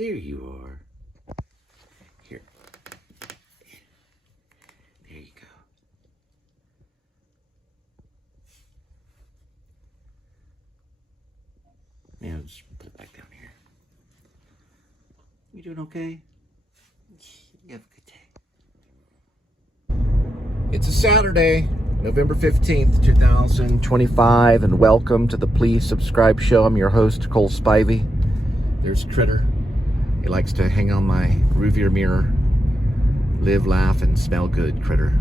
There you are. Here. There you go. Now just put it back down here. You doing okay? You have a good day. It's a Saturday, November 15th, 2025, and welcome to the Please Subscribe Show. I'm your host, Cole Spivey. There's Critter. He likes to hang on my rearview mirror. Live, laugh, and smell good, Critter.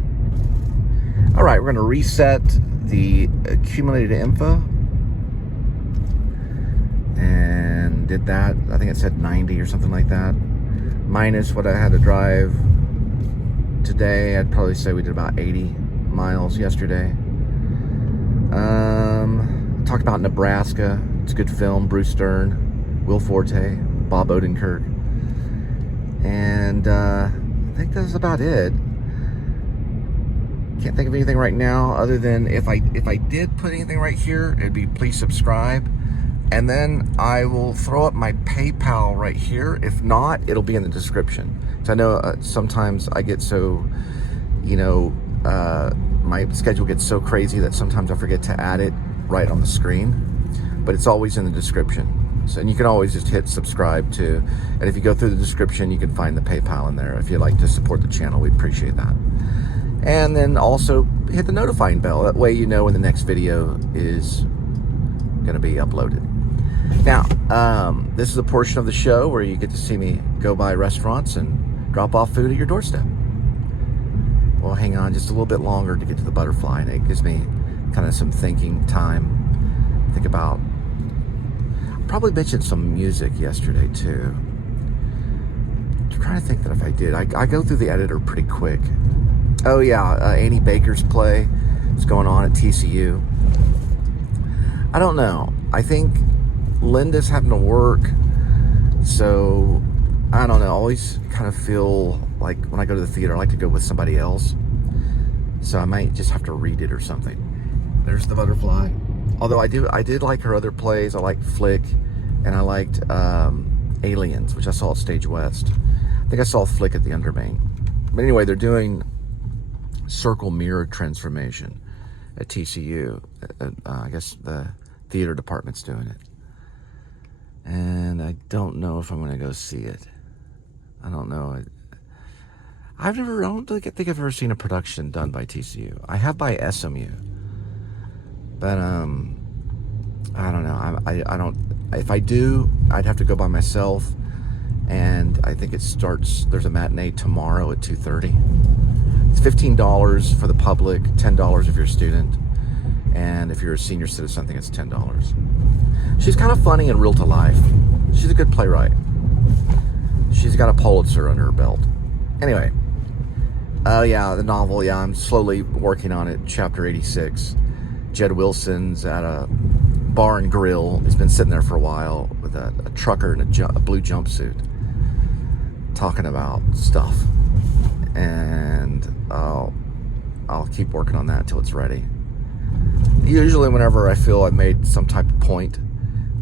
All right, we're going to reset the accumulated info. And did that. I think it said 90 or something like that. Minus what I had to drive today. I'd probably say we did about 80 miles yesterday. Talked about Nebraska. It's a good film. Bruce Stern, Will Forte, Bob Odenkirk. And I think that's about it. Can't think of anything right now other than if I did put anything right here, it'd be please subscribe. And then I will throw up my PayPal right here. If not, it'll be in the description. So I know sometimes I get so, my schedule gets so crazy that sometimes I forget to add it right on the screen. But it's always in the description. So, and you can always just hit subscribe too. And if you go through the description, you can find the PayPal in there. If you'd like to support the channel, we'd appreciate that. And then also hit the notifying bell. That way you know when the next video is going to be uploaded. Now, this is a portion of the show where you get to see me go by restaurants and drop off food at your doorstep. Well, hang on just a little bit longer to get to the butterfly, and it gives me kind of some thinking time. Think about, I probably mentioned some music yesterday too. I'm trying to think that if I did. I go through the editor pretty quick. Oh yeah, Annie Baker's play is going on at TCU. I don't know. I think Linda's having to work, so I don't know. I always kind of feel like when I go to the theater, I like to go with somebody else. So I might just have to read it or something. There's the butterfly. Although I did like her other plays. I liked Flick, and I liked Aliens, which I saw at Stage West. I think I saw Flick at the Undermain. But anyway, they're doing Circle Mirror Transformation at TCU. I guess the theater department's doing it. And I don't know if I'm going to go see it. I don't know. I don't think I've ever seen a production done by TCU. I have by SMU. But, I don't know. I don't, if I do, I'd have to go by myself. And I think it starts, there's a matinee tomorrow at 2:30. It's $15 for the public, $10 if you're a student. And if you're a senior citizen, I think it's $10. She's kind of funny and real to life. She's a good playwright. She's got a Pulitzer under her belt. Anyway. Oh yeah, the novel. Yeah, I'm slowly working on it. Chapter 86. Jed Wilson's at a bar and grill. He's been sitting there for a while with a trucker in a blue jumpsuit, talking about stuff. And I'll keep working on that until it's ready. Usually whenever I feel I've made some type of point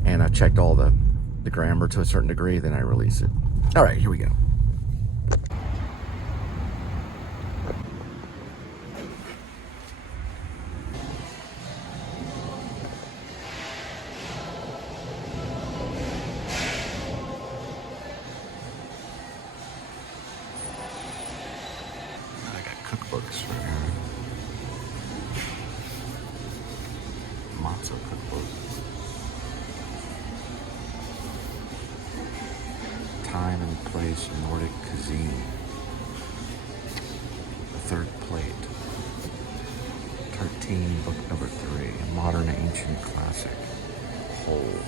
and I've checked all the grammar to a certain degree, then I release it. All right, here we go. I got cookbooks right here. Matzo cookbook. Time and place Nordic cuisine. The third plate. Tartine, book number 3. A modern ancient classic. Whole.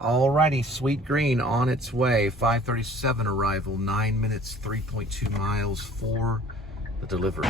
Alrighty, Sweet Green on its way. 5:37 arrival, 9 minutes, 3.2 miles for the delivery.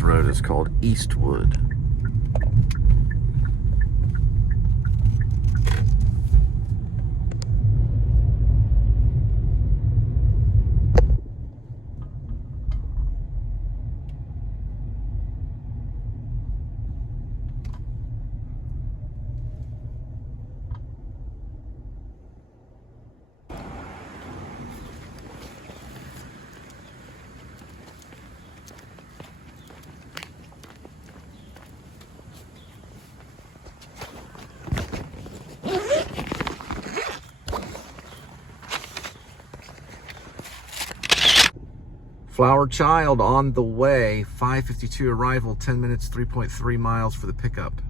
This road is called Eastwood. Flower Child on the way, 5:52 arrival, 10 minutes, 3.3 miles for the pickup.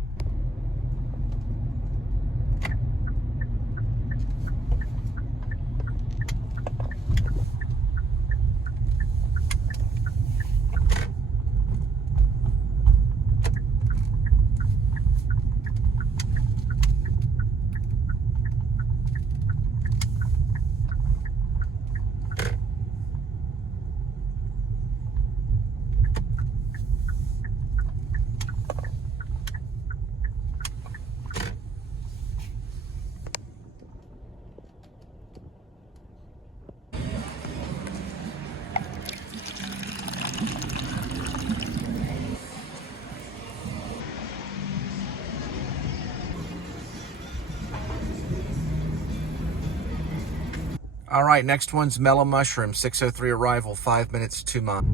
All right, next one's Mellow Mushroom, 6:03 arrival, 5 minutes, 2 miles.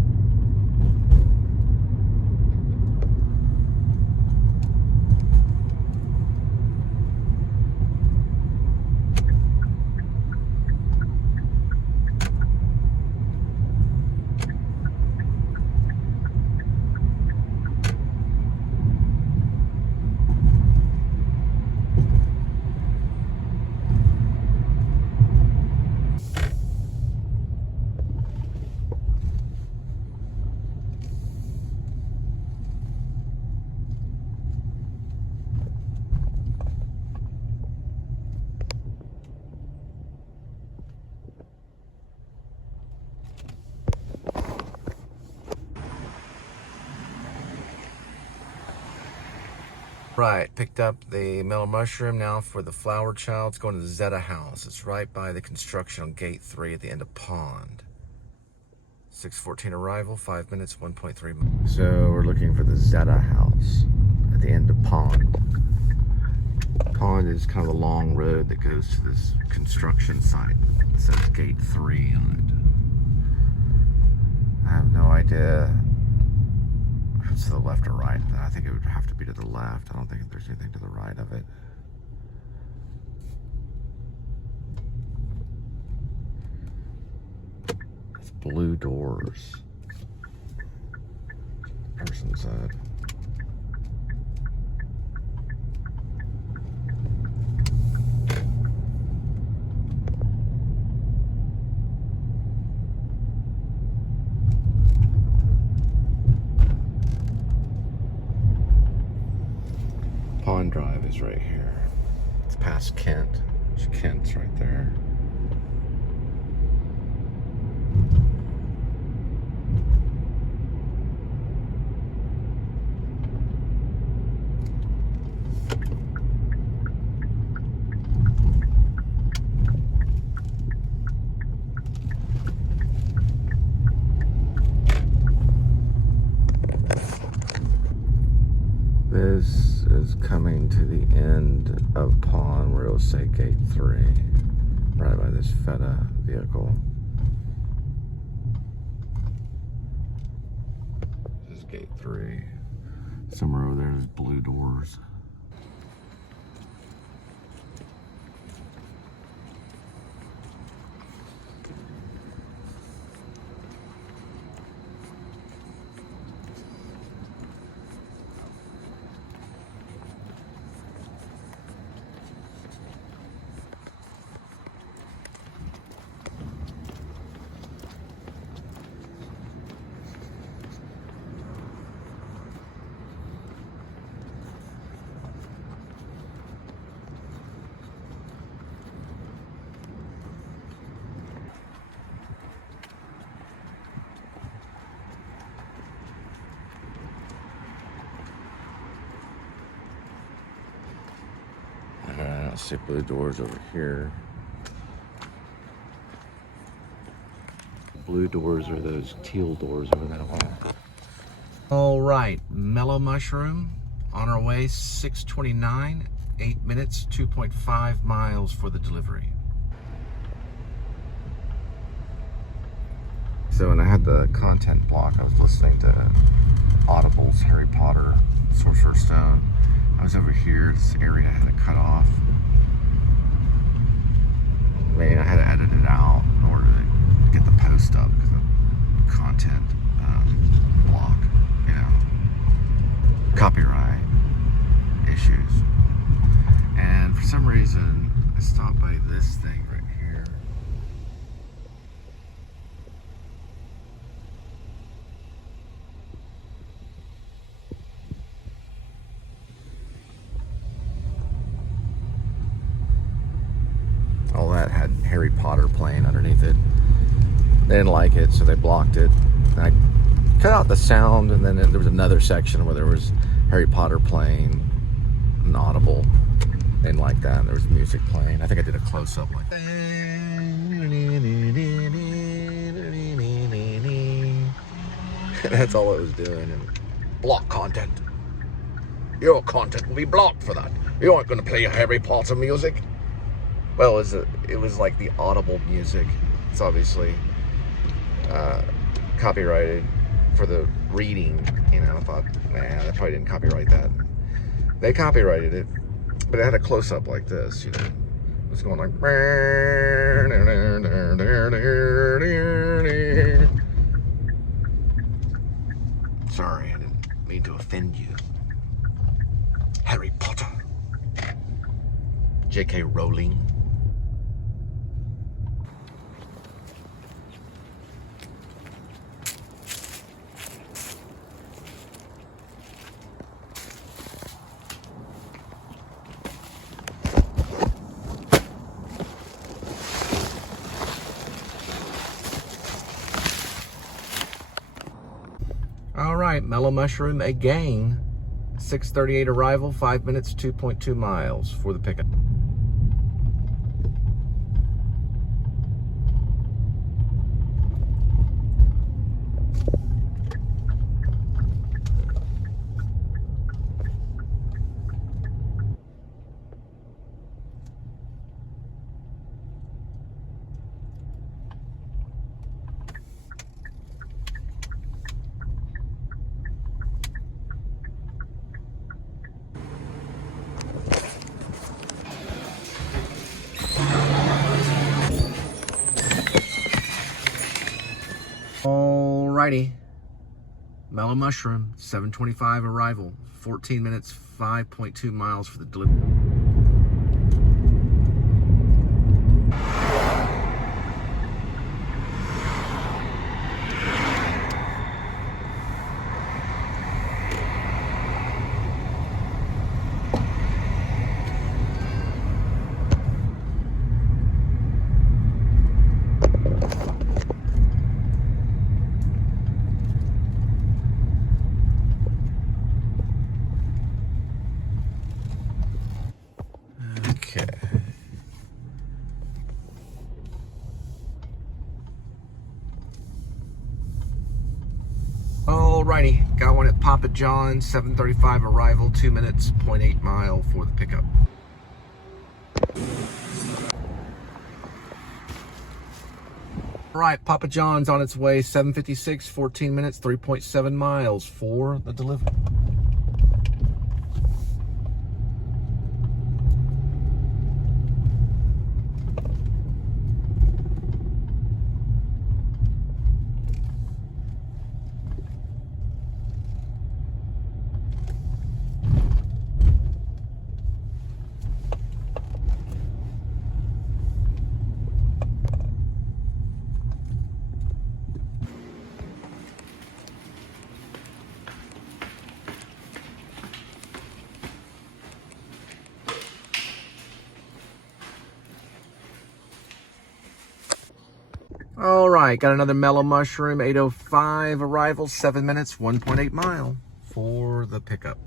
Right, picked up the Mellow Mushroom now for the Flower Child. It's going to the Zeta House. It's right by the construction on Gate 3 at the end of Pond. 6:14 arrival, 5 minutes, 1.3 miles. So we're looking for the Zeta House at the end of Pond. Pond is kind of a long road that goes to this construction site. It says Gate 3 on it. I have no idea if it's to the left or right. I think it would have to be to the left. I don't think there's anything to the right of it. It's blue doors, person said. Pond Drive is right here. It's past Kent. Kent's right there. This is coming to the end of Pond where it'll say Gate 3, right by this Feta vehicle. This is Gate 3. Somewhere over there is blue doors. see blue doors over here. Blue doors are those teal doors over that way. All right, Mellow Mushroom on our way, 6:29, 8 minutes, 2.5 miles for the delivery. So when I had the content block, I was listening to Audible's Harry Potter, Sorcerer's Stone. I was over here, this area I had to cut off. Man, I had to edit it out in order to get the post up because of content block, you know, copyright issues. And for some reason, I stopped by this thing right here. All that had Harry Potter playing underneath it. They didn't like it, so they blocked it. And I cut out the sound, and then there was another section where there was Harry Potter playing, an Audible. They didn't like that, and there was music playing. I think I did a close-up like that. That's all it was doing. And block content. Your content will be blocked for that. You aren't going to play Harry Potter music. Well, it was like the Audible music. It's obviously copyrighted for the reading. You know, I thought, man, they probably didn't copyright that. They copyrighted it, but it had a close-up like this. You know, it was going like. Sorry, I didn't mean to offend you. Harry Potter. J.K. Rowling. All right, Mellow Mushroom again. 6:38 arrival, 5 minutes, 2.2 miles for the pickup. Alrighty, Mellow Mushroom, 7:25 arrival, 14 minutes, 5.2 miles for the delivery. Okay. Alrighty, got one at Papa John's, 7:35 arrival, 2 minutes, 0.8 mile for the pickup. Alright, Papa John's on its way, 7:56, 14 minutes, 3.7 miles for the delivery. All right, got another Mellow Mushroom, 8:05 arrival, 7 minutes, 1.8 mile for the pickup.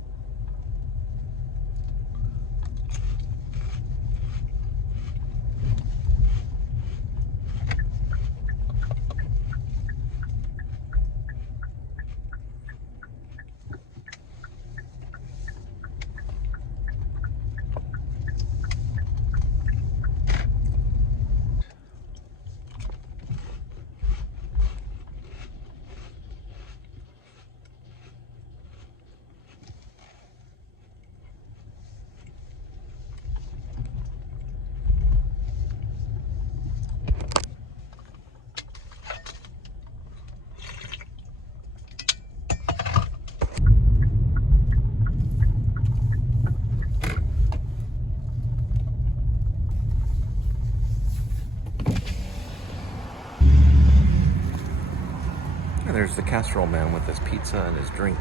There's the casserole man with his pizza and his drink.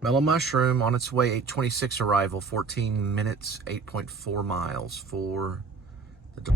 Mellow Mushroom on its way, 8:26 arrival, 14 minutes, 8.4 miles for the...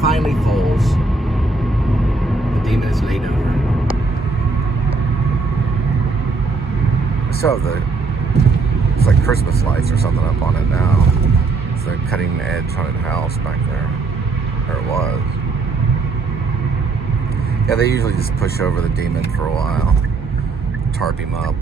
Finally falls. The demon is laid over. So it's like Christmas lights or something up on it now. It's a cutting edge haunted house back there. Or it was. Yeah, they usually just push over the demon for a while. Tarp him up.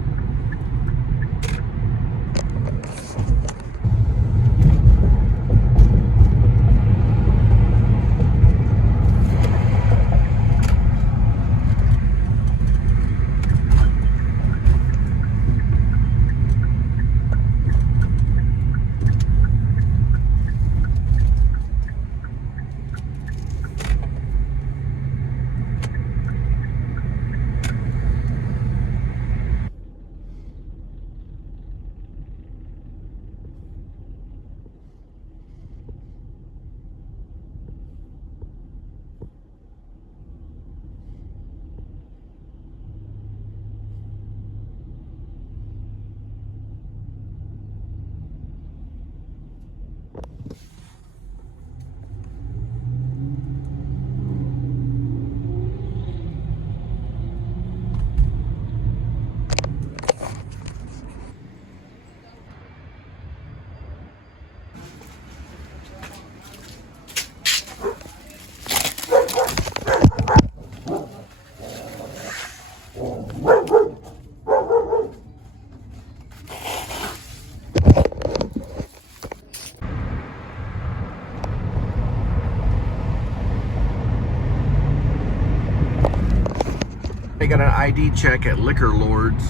They got an ID check at Liquor Lords.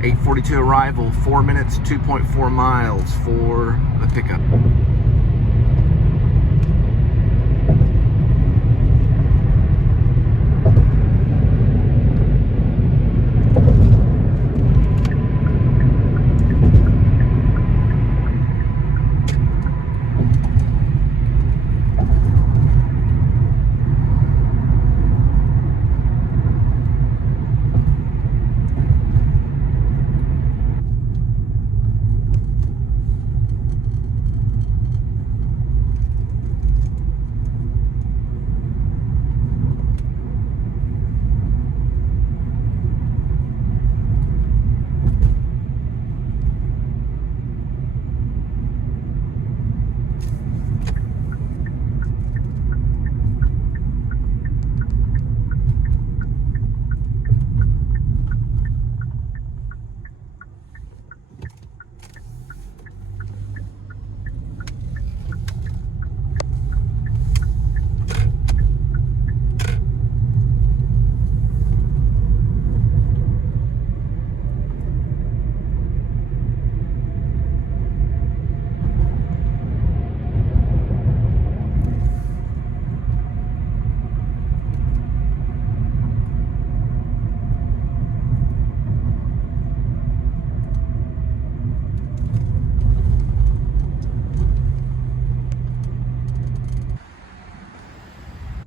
8:42 arrival, 4 minutes, 2.4 miles for the pickup.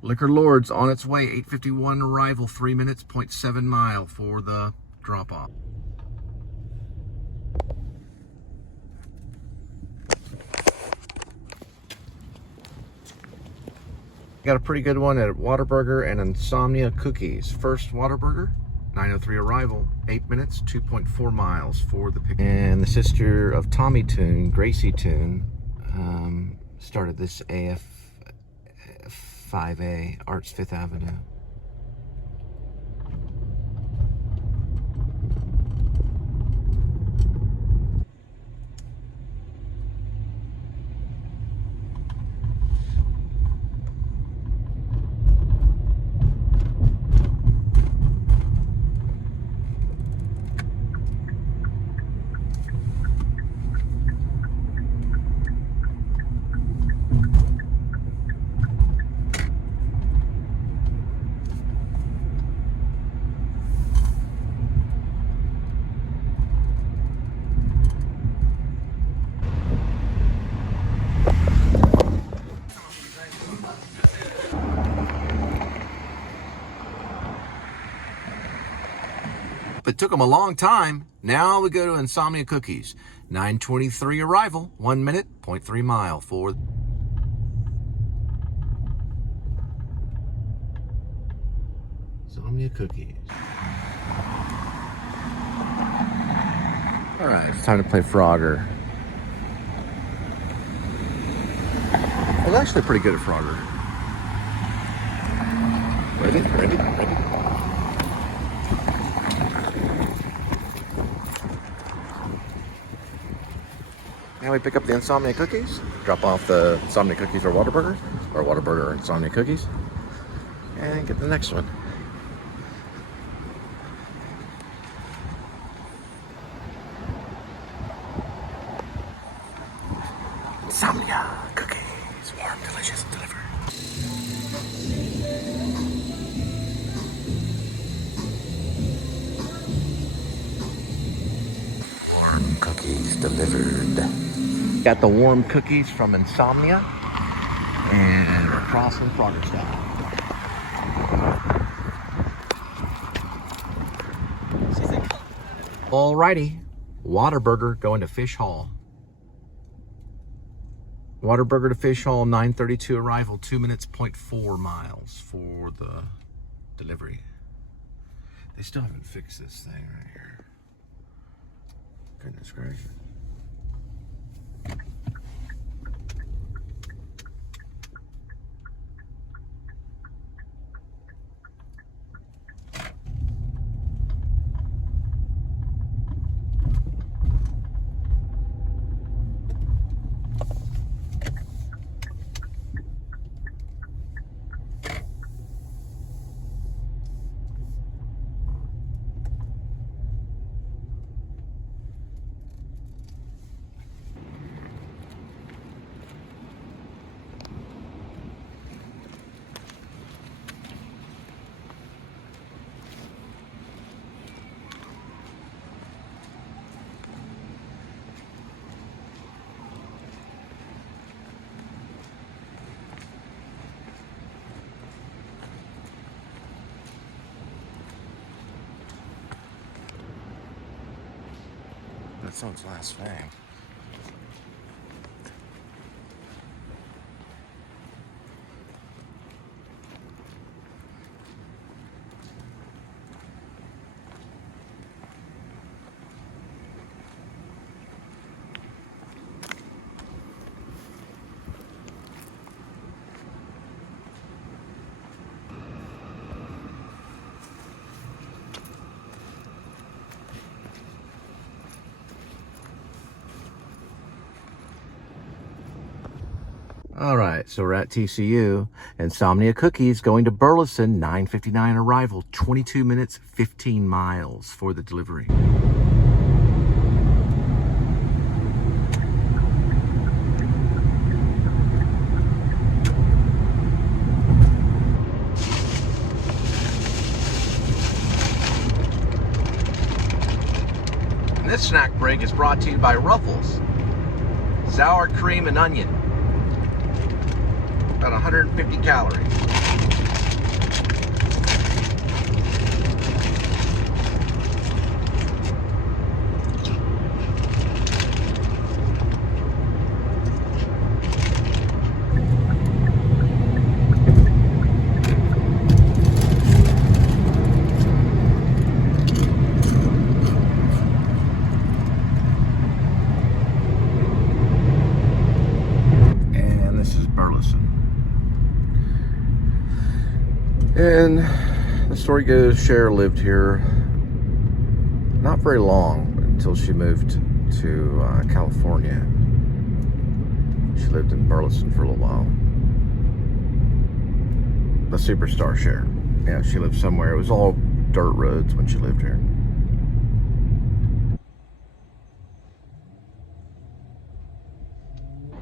Liquor Lord's on its way, 8:51 arrival, 3 minutes, 0.7 mile for the drop-off. Got a pretty good one at Whataburger and Insomnia Cookies. First Whataburger, 9:03 arrival, 8 minutes, 2.4 miles for the pick. And the sister of Tommy Toon, Gracie Toon, started this AF 5A, Arts 5th Avenue. It took them a long time. Now we go to Insomnia Cookies. 9:23 arrival, 1 minute, 0.3 mile for Insomnia Cookies. All right, it's time to play Frogger. Well, actually pretty good at Frogger. Ready? Now we pick up the Insomnia Cookies, drop off the Insomnia Cookies or Whataburger or Insomnia Cookies, and get the next one. Insomnia Cookies, warm, delicious, delivered. Warm cookies delivered. Got the warm cookies from Insomnia, and we're crossing Frogger style. Alrighty, Whataburger going to Fish Hall. Whataburger to Fish Hall, 9:32 arrival, 2 minutes, 0.4 miles for the delivery. They still haven't fixed this thing right here. Goodness gracious. That's its last thing. All right, so we're at TCU. Insomnia Cookies going to Burleson, 9:59 arrival, 22 minutes, 15 miles for the delivery. And this snack break is brought to you by Ruffles. Sour cream and onion. About 150 calories. And the story goes, Cher lived here not very long until she moved to California. She lived in Burleson for a little while. The superstar Cher. Yeah, she lived somewhere. It was all dirt roads when she lived here.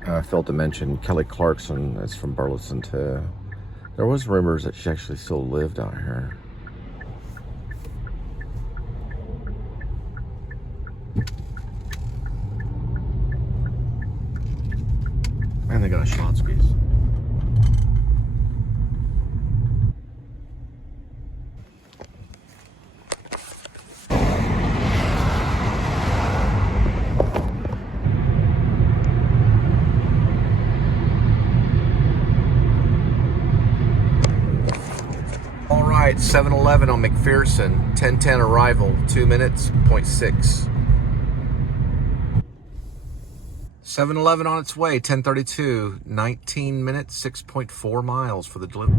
I failed to mention Kelly Clarkson is from Burleson too. There was rumors that she actually still lived out here. And they got a Schlotzsky's. All right, 7-Eleven on McPherson, 10:10 arrival, 2 minutes, 0.6. 7-Eleven on its way, 10:32, 19 minutes, 6.4 miles for the delivery.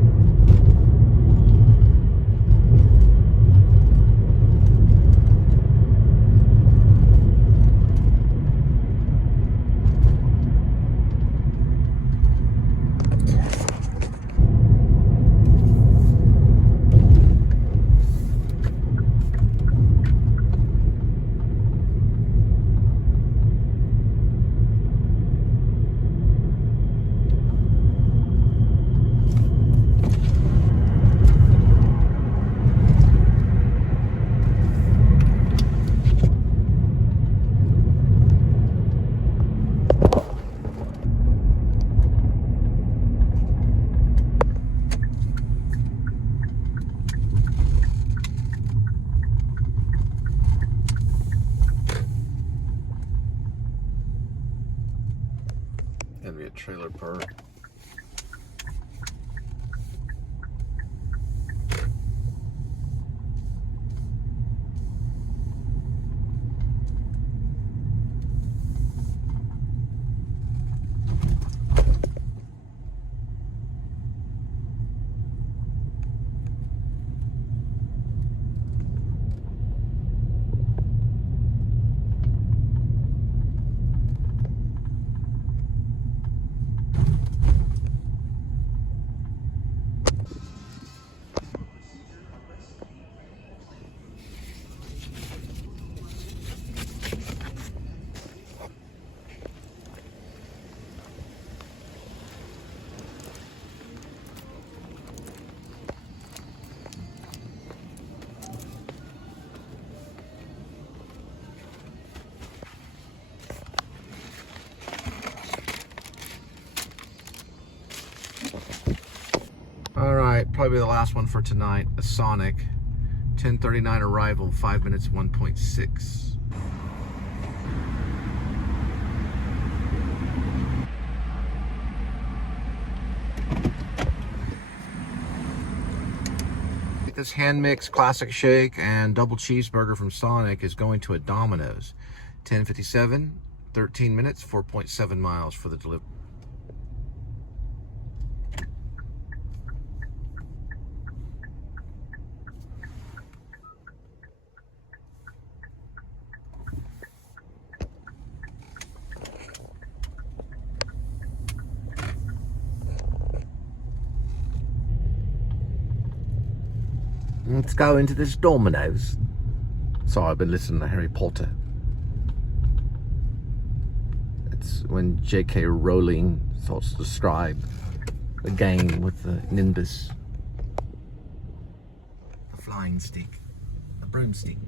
Gonna be a trailer park. All right, probably the last one for tonight, a Sonic, 10:39 arrival, 5 minutes, 1.6. This hand-mixed classic shake and double cheeseburger from Sonic is going to a Domino's. 10:57, 13 minutes, 4.7 miles for the delivery. Let's go into this Domino's. Sorry, I've been listening to Harry Potter. It's when J.K. Rowling starts to describe the game with the Nimbus. The flying stick. The broomstick.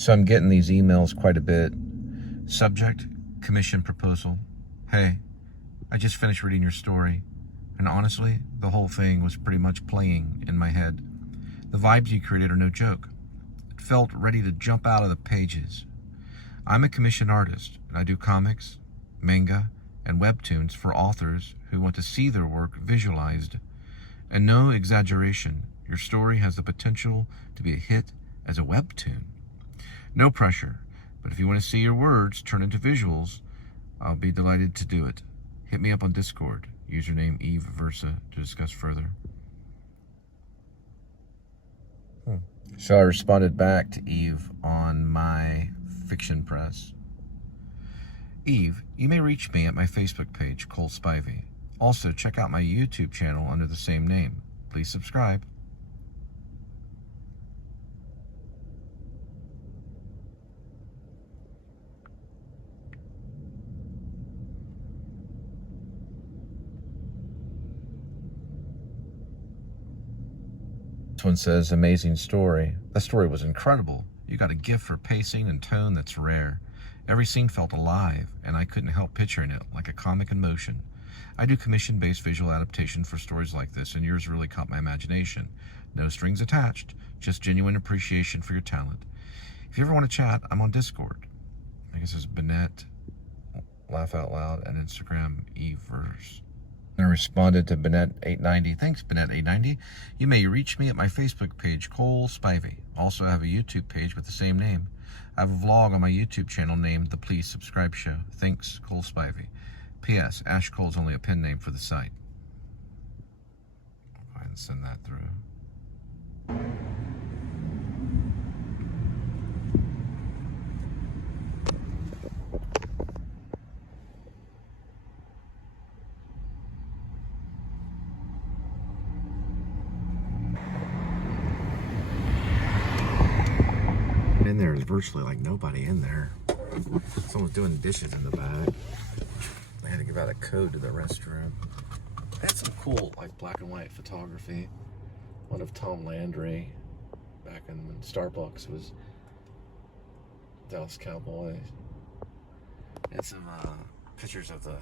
So I'm getting these emails quite a bit. Subject, commission proposal. Hey, I just finished reading your story, and honestly, the whole thing was pretty much playing in my head. The vibes you created are no joke. It felt ready to jump out of the pages. I'm a commissioned artist, and I do comics, manga, and webtoons for authors who want to see their work visualized. And no exaggeration, your story has the potential to be a hit as a webtoon. No pressure, but if you want to see your words turn into visuals, I'll be delighted to do it. Hit me up on Discord, username Eve Versa, to discuss further. So I responded back to Eve on my fiction press. Eve, you may reach me at my Facebook page, Cole Spivey. Also, check out my YouTube channel under the same name. Please subscribe. This one says, amazing story. The story was incredible. You got a gift for pacing and tone that's rare. Every scene felt alive, and I couldn't help picturing it like a comic in motion. I do commission-based visual adaptation for stories like this, and yours really caught my imagination. No strings attached, just genuine appreciation for your talent. If you ever want to chat, I'm on Discord. I guess it's Bennett, Laugh Out Loud, and Instagram Eveverse. And I responded to Bennett890. Thanks, Bennett890. You may reach me at my Facebook page, Cole Spivey. Also, I have a YouTube page with the same name. I have a vlog on my YouTube channel named The Please Subscribe Show. Thanks, Cole Spivey. P.S. Ash Cole's only a pen name for the site. I'll go ahead and send that through. In there is virtually like nobody in there. Someone's doing dishes in the back. I had to give out a code to the restroom. I had some cool like black and white photography. One of Tom Landry back in when Starbucks was Dallas Cowboys. And some pictures of the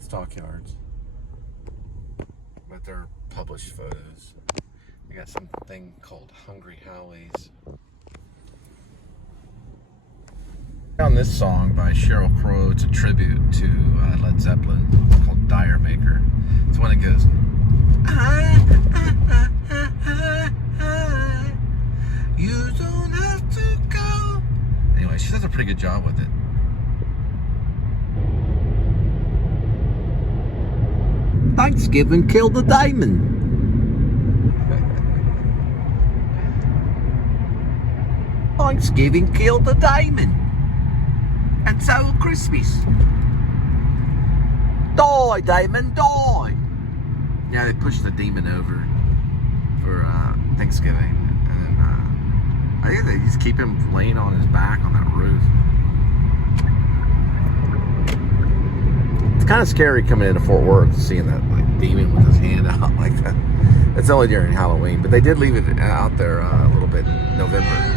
stockyards. But they're published photos. We got something called Hungry Howie's. Found this song by Sheryl Crow. It's a tribute to Led Zeppelin. It's called Dire Maker. It's when it goes, you don't have to go. Anyway, she does a pretty good job with it. Thanksgiving killed the diamond. Thanksgiving killed the diamond. And so will Christmas. Die, Damon, die! Yeah, they pushed the demon over for Thanksgiving. And I think they just keep him laying on his back on that roof. It's kind of scary coming into Fort Worth, seeing that like demon with his hand out like that. It's only during Halloween, but they did leave it out there a little bit in November.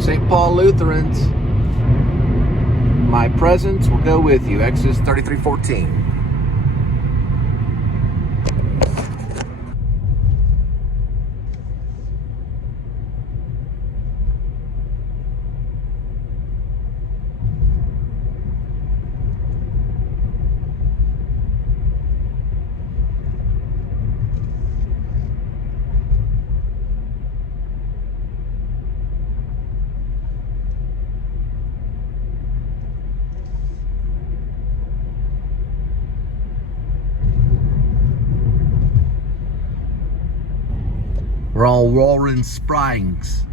St. Paul Lutherans, my presence will go with you. Exodus 33:14. We're all Roaring Springs.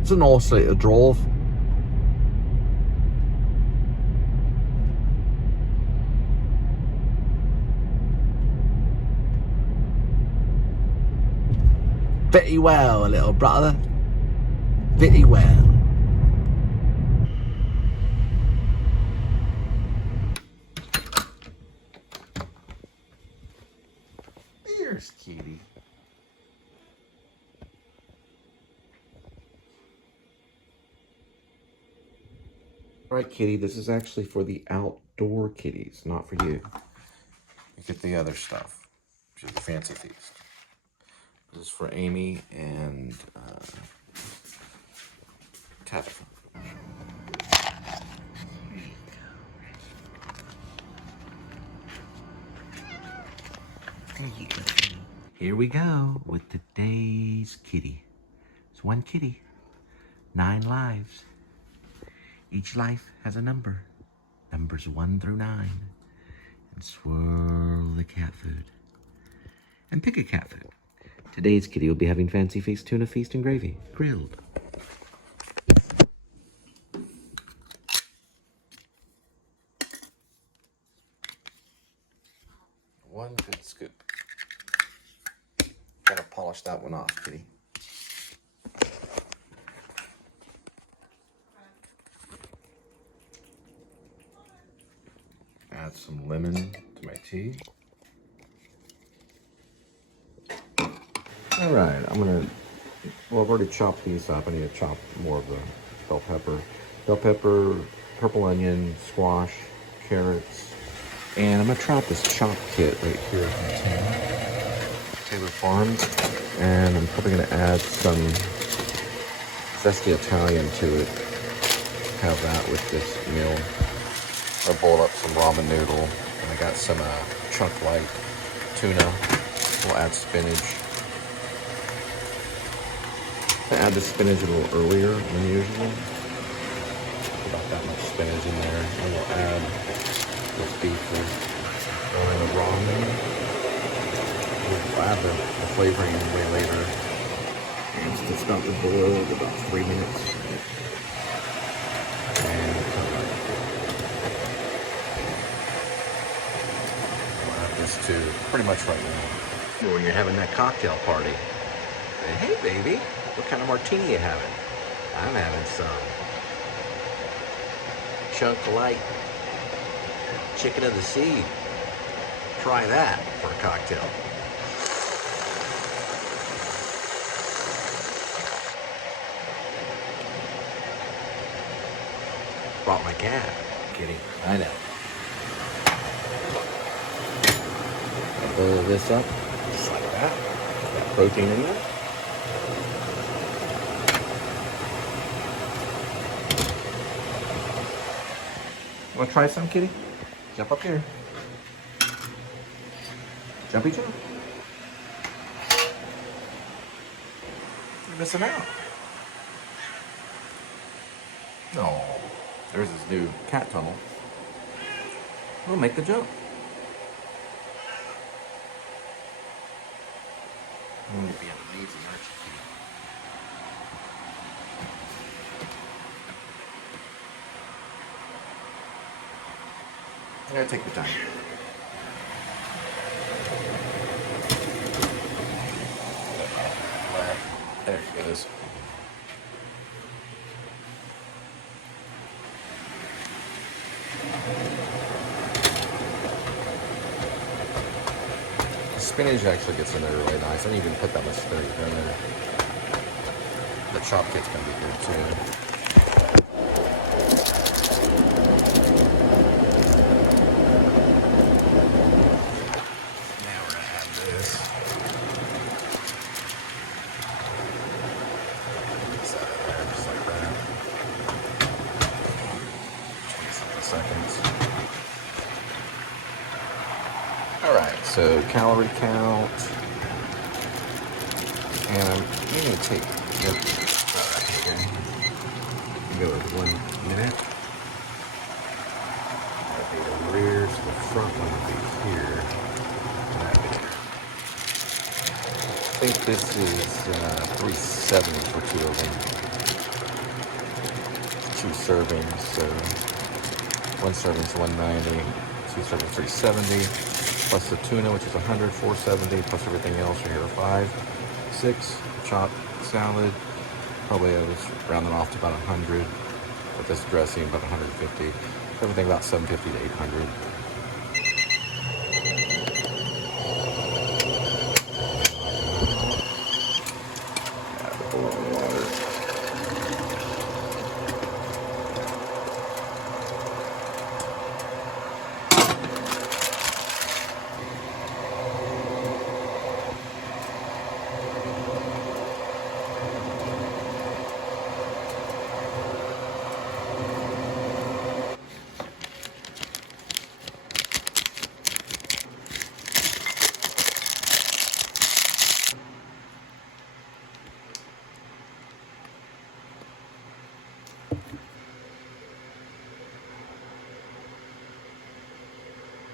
It's a nice little drive. Very well, little brother. Very well. All right, kitty, this is actually for the outdoor kitties, not for you. You get the other stuff, which is the fancy feast. This is for Amy and Tabitha. There you go. Here we go with today's kitty. It's one kitty, 9 lives. Each life has a number, numbers 1 through 9. And swirl the cat food. And pick a cat food. Today's kitty will be having fancy feast, tuna feast, and gravy, grilled. One good scoop. Gotta polish that one off, kitty. Add some lemon to my tea. All right, well, I've already chopped these up. I need to chop more of the bell pepper, purple onion, squash, carrots. And I'm gonna try out this chop kit right here from Taylor Farms. And I'm probably gonna add some zesty Italian to it. Have that with this meal. I'll boil up some ramen noodle. And I got some chunk light tuna. We'll add spinach. I add the spinach a little earlier than usual. About that much spinach in there. And we'll add this beef and the ramen. We'll add the flavoring way later. And it's about to boil about 3 minutes. And we'll add this to pretty much right now. When you're having that cocktail party, say, hey baby, what kind of martini you having? I'm having some chunk light chicken of the sea. Try that for a cocktail. Brought my cat. Kidding. I know. Boil this up just like that. Got protein in there. Want to try some, kitty? Jump up here. Jumpy jump. You're missing out. No. There's this new cat tunnel. We'll make the jump. You're going to be amazing, aren't you, kitty? I'm going to take the time. There it goes. The spinach actually gets in there really nice. I didn't even put that much spinach in there. The chop kit's going to be good too. So calorie count, and I'm going to take go with 1 minute. That'll be the rear, so the front one will be here. I think this is $3.70 for 2 of them. 2 servings, so 1 serving is $1.90, 2 servings $3.70. Plus the tuna, which is $100, $4.70, plus everything else right here, 5, 6, chopped salad. Probably I was rounding off to about 100. With this dressing, about 150. Everything about 750 to 800.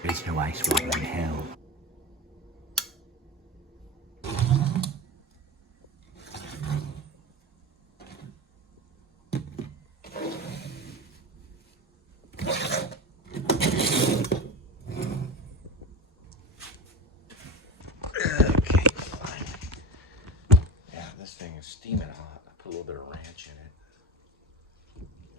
There's no ice water in hell. Okay, fine. Yeah, this thing is steaming hot. I put a little bit of ranch in it.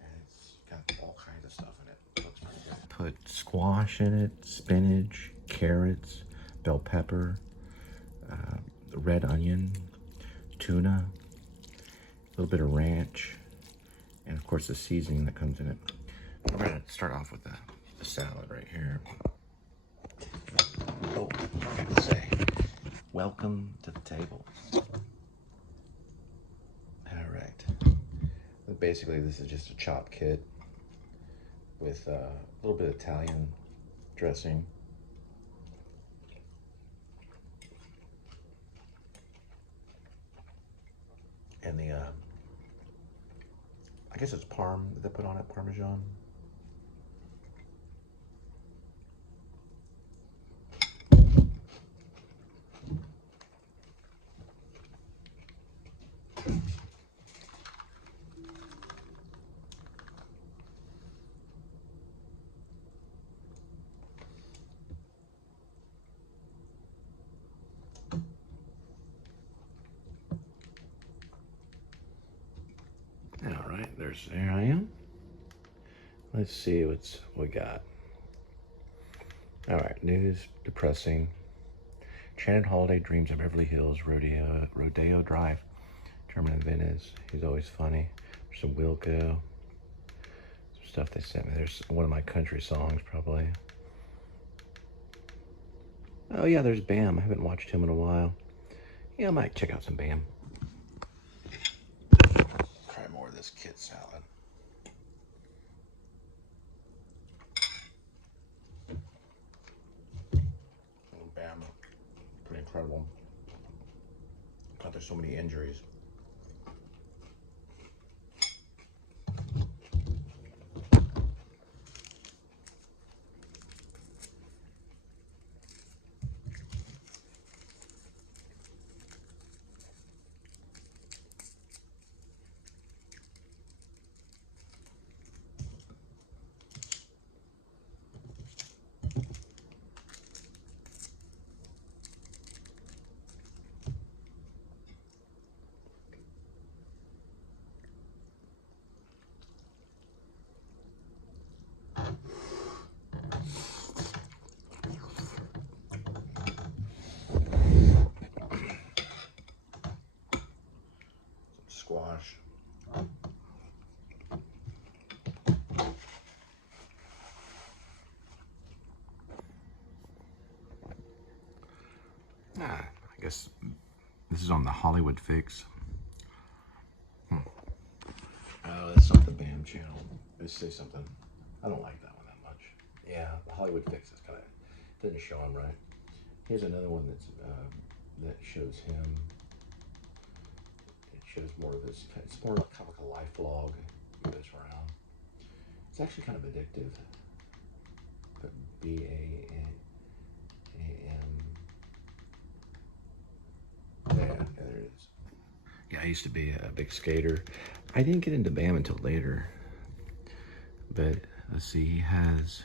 And it's got all kinds of stuff in it. Looks pretty good. Put squash in it, spinach, carrots, bell pepper, red onion, tuna, a little bit of ranch, and of course the seasoning that comes in it. We're gonna start off with the salad right here. Oh, I forgot to say, welcome to the table. All right. Basically, this is just a chop kit with a little bit of Italian dressing. And the, I guess it's parm that they put on it, Parmesan. All right, there I am. Let's see what we got. All right, news, depressing. Shannon Holiday dreams of Beverly Hills, Rodeo Drive, German and Venice. He's always funny. There's some Wilco, some stuff they sent me. There's one of my country songs, probably. Oh yeah, there's Bam. I haven't watched him in a while. Yeah, I might check out some Bam. Try more of this kit salad. Bam, pretty incredible. God, there's so many injuries. Squash. I guess this is on the Hollywood Fix. Oh, that's not the BAM channel. Let's say something. I don't like that one that much. Yeah, the Hollywood Fix is kind of, didn't show him right. Here's another one that's that shows him. It shows more of his. It's more like kind of like a life vlog. He goes around. It's actually kind of addictive. But BAM. Yeah, there it is. Yeah, I used to be a big skater. I didn't get into BAM until later. But let's see, he has.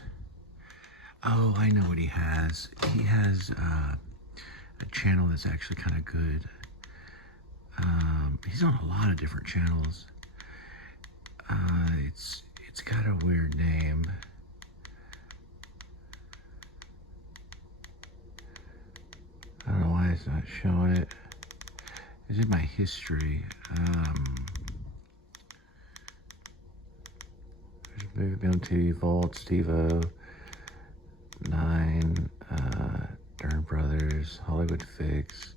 Oh, I know what he has. He has a channel that's actually kind of good. He's on a lot of different channels. It's got a weird name. I don't know why it's not showing it. It's in my history. There's Movie on TV, Vault, Steve-O, 9, Dern Brothers, Hollywood Fix,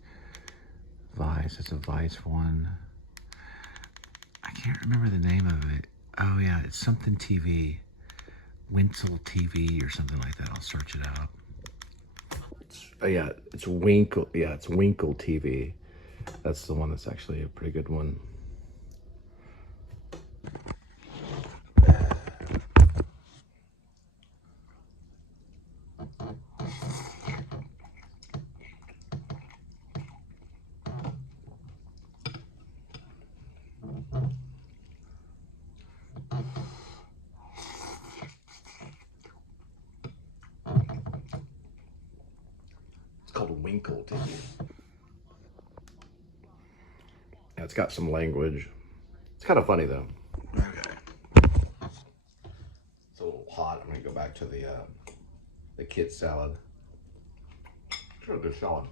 Vice. It's a Vice one. I can't remember the name of it. Oh yeah, it's something TV. Winsel TV or something like that. I'll search it out. Oh yeah, it's Winkle. Yeah, it's Winkle TV. That's the one that's actually a pretty good one. Winkle to you. Yeah, it's got some language. It's kind of funny though. Okay. It's a little hot. I'm gonna go back to the kid salad. It's a good salad.